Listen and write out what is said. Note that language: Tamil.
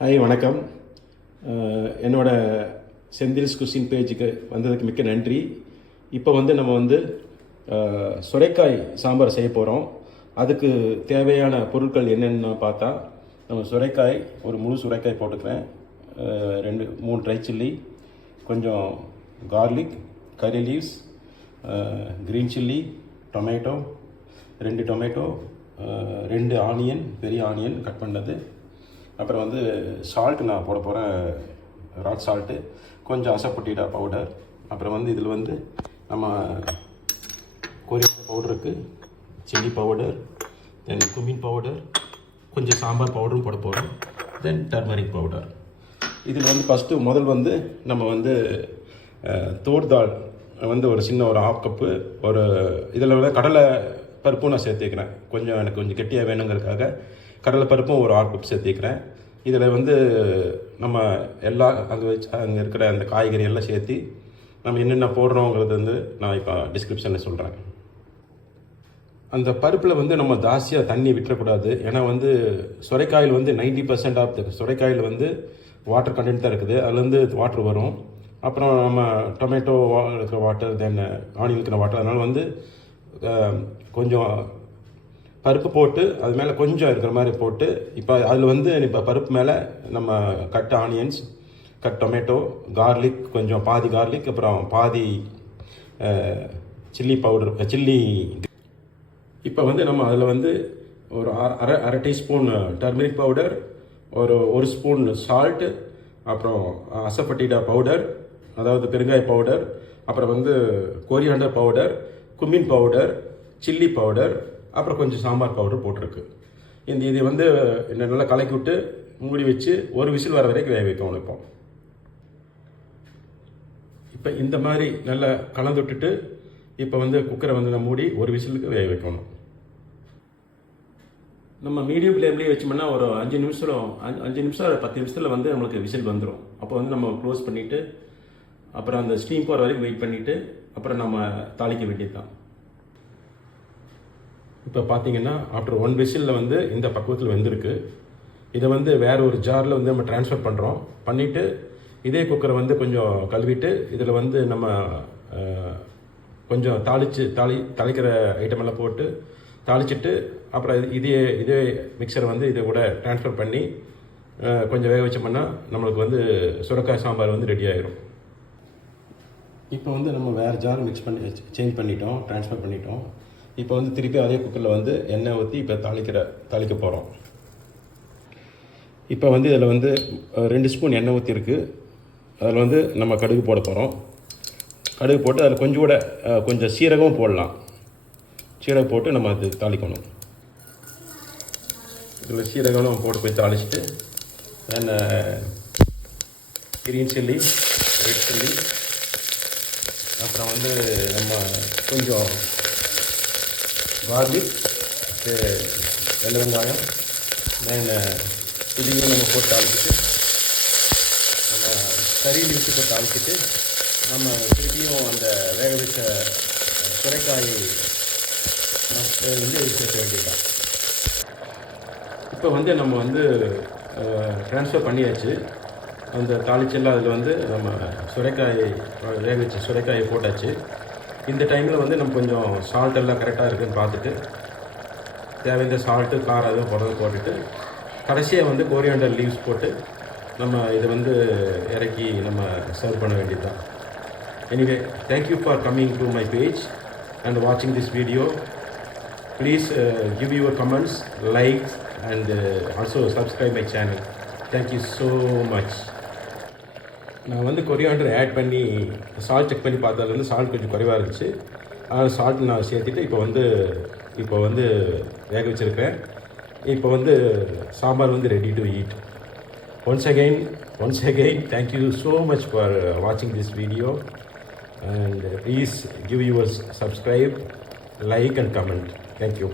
ஹாய் வணக்கம். என்னோட செந்தில்ஸ் குசின் பேஜுக்கு வந்ததுக்கு மிக்க நன்றி. இப்போ நம்ம சுரைக்காய் சாம்பார் செய்ய போகிறோம். அதுக்கு தேவையான பொருட்கள் என்னென்னு பார்த்தா, நம்ம சுரைக்காய் ஒரு முழு சுரைக்காய் போட்டுக்கிறேன், 2-3 ட்ரை சில்லி, கொஞ்சம் garlic, curry leaves, green chilli, tomato, 2 tomato, 2 onion, பெரிய ஆனியன் கட் பண்ணது, அப்புறம் சால்ட் நான் போட போகிறேன், ராக் சால்ட்டு, கொஞ்சம் அசப்பொட்டிடா பவுடர், அப்புறம் இதில் நம்ம கொரியாண்டர் பவுடருக்கு, சில்லி பவுடர், தென் குமின் பவுடர், கொஞ்சம் சாம்பார் பவுடரும் போட போகிறோம், தென் டர்மரிக் பவுடர். இதில் ஃபஸ்ட்டு நம்ம தோர் தால் ஒரு சின்ன ஒரு 1/2 கப்பு, ஒரு இதில் கடலை பருப்பும் நான் சேர்த்துக்கிறேன். எனக்கு கொஞ்சம் கெட்டியாக வேணுங்கிறதுக்காக கடலை பருப்பும் ஒரு 1/2 கப் சேர்த்துக்கிறேன். இதில் நம்ம எல்லா அங்கே இருக்கிற அந்த காய்கறி எல்லாம் சேர்த்து நம்ம என்னென்ன போடுறோங்கிறது நான் இப்போ டிஸ்கிரிப்ஷனில் சொல்கிறேன். அந்த பருப்பில் நம்ம ஜாஸ்தியாக தண்ணி விட்டுறக்கூடாது. ஏன்னா சுரைக்காயில் 90% ஆஃப் சுரைக்காயில் வாட்டர் கண்டென்ட் தான் இருக்குது. அதுலேருந்து வாட்டர் வரும். அப்புறம் நம்ம டொமேட்டோ இருக்கிற வாட்டர், தென் ஆனியன் இருக்கிற வாட்டர். அதனால் கொஞ்சம் பருப்பு போட்டு அது மேலே கொஞ்சம் இருக்கிற மாதிரி போட்டு, இப்போ அதில் இப்போ பருப்பு மேலே நம்ம cut onions, cut tomato, garlic, கொஞ்சம் பாதி கார்லிக், அப்புறம் பாதி சில்லி பவுடர், சில்லி. இப்போ நம்ம அதில் ஒரு அரை டீஸ்பூன் டர்மரிக் பவுடர், ஒரு ஸ்பூன் சால்ட்டு, அப்புறம் அசப்பட்டிடா பவுடர், அதாவது பெருங்காய பவுடர், அப்புறம் coriander powder, cumin powder, chilli powder, அப்புறம் கொஞ்சம் சாம்பார் பவுடர் போட்டிருக்கு. இதை நல்லா கலக்கி விட்டு மூடி வச்சு ஒரு விசில் வர வரைக்கும் வேக வைக்கணும். இப்போ இந்த மாதிரி நல்லா கலந்து விட்டுட்டு இப்போ குக்கரை நம்ம மூடி ஒரு விசிலுக்கு வேக வைக்கணும். நம்ம மீடியம் ஃப்ளேம்லேயே வச்சோம்னா ஒரு 5 நிமிஷம் 10 நிமிஷத்தில் நம்மளுக்கு விசில் வந்துடும். அப்போ நம்ம க்ளோஸ் பண்ணிவிட்டு அப்புறம் அந்த ஸ்டீம் போகிற வரைக்கும் வெயிட் பண்ணிவிட்டு அப்புறம் நம்ம தாளிக்க வேண்டியது தான். இப்போ பார்த்தீங்கன்னா ஆஃப்டர் 1 விசிலில் இந்த பக்குவத்தில் வெந்திருக்கு. இதை வேறு ஒரு ஜாரில் நம்ம ட்ரான்ஸ்ஃபர் பண்ணுறோம். பண்ணிவிட்டு இதே குக்கரை கொஞ்சம் கழுவிட்டு இதில் நம்ம கொஞ்சம் தாளிக்கிற ஐட்டமெல்லாம் போட்டு தாளிச்சிட்டு அப்புறம் இதே மிக்சரை இதை கூட ட்ரான்ஸ்ஃபர் பண்ணி கொஞ்சம் வேக வச்சோம்னா நம்மளுக்கு சுரைக்காய் சாம்பார் ரெடி ஆகிரும். இப்போ நம்ம வேறு ஜார் சேஞ்ச் பண்ணிட்டோம், ட்ரான்ஸ்ஃபர் பண்ணிட்டோம். இப்போ திருப்பி அதே குக்கரில் எண்ணெய் ஊற்றி இப்போ தாளிக்க போகிறோம். இப்போ இதில் 2 ஸ்பூன் எண்ணெய் ஊற்றிருக்கு. அதில் நம்ம கடுகு போட போகிறோம். கடுகு போட்டு அதில் கொஞ்சம் சீரகமும் போடலாம். சீரகம் போட்டு நம்ம அது தாளிக்கணும். இதில் சீரகம் போட்டு போய் தாளிச்சுட்டு then green chilli, red chilli, அப்புறம் நம்ம கொஞ்சம் கார்லிக், வெள்ளை வெங்காயம், தென் இதையும் நம்ம போட்டு தாளிச்சிட்டு நம்ம கறி லீவ்ஸ் போட்டு தாளிச்சிட்டு நம்ம திருப்பியும் அந்த வேக வச்ச சுரைக்காய் சேர்க்க வேண்டியதுதான். இப்போ நம்ம ட்ரான்ஸ்ஃபர் பண்ணியாச்சு. அந்த தாளிச்செல்லாம் அதில் நம்ம வேக வச்ச சுரைக்காயை போட்டாச்சு. இந்த டைமில் நம்ம கொஞ்சம் சால்ட் எல்லாம் கரெக்டாக இருக்குதுன்னு பார்த்துட்டு தேவையான சால்ட்டு, காரம் எதுவும் போட்டுட்டு கடைசியாக கொரியாண்டர் லீவ்ஸ் போட்டு நம்ம இதை இறக்கி நம்ம சர்வ் பண்ண வேண்டியது தான். Anyway, thank you for coming to my page and வாட்சிங் this video. Please give your comments, likes and also subscribe my channel. Thank you so much. நான் கொரியாண்டர் ஆட் பண்ணி சால்ட் செக் பண்ணி பார்த்ததுலேருந்து சால்ட் கொஞ்சம் குறைவாக இருந்துச்சு. அதனால் சால்ட் நான் சேர்த்துட்டு இப்போ வேக வச்சுருக்கேன். இப்போ sambar ready to eat. Once again thank you so much for வாட்சிங் this video and please give your subscribe, like and comment. Thank you.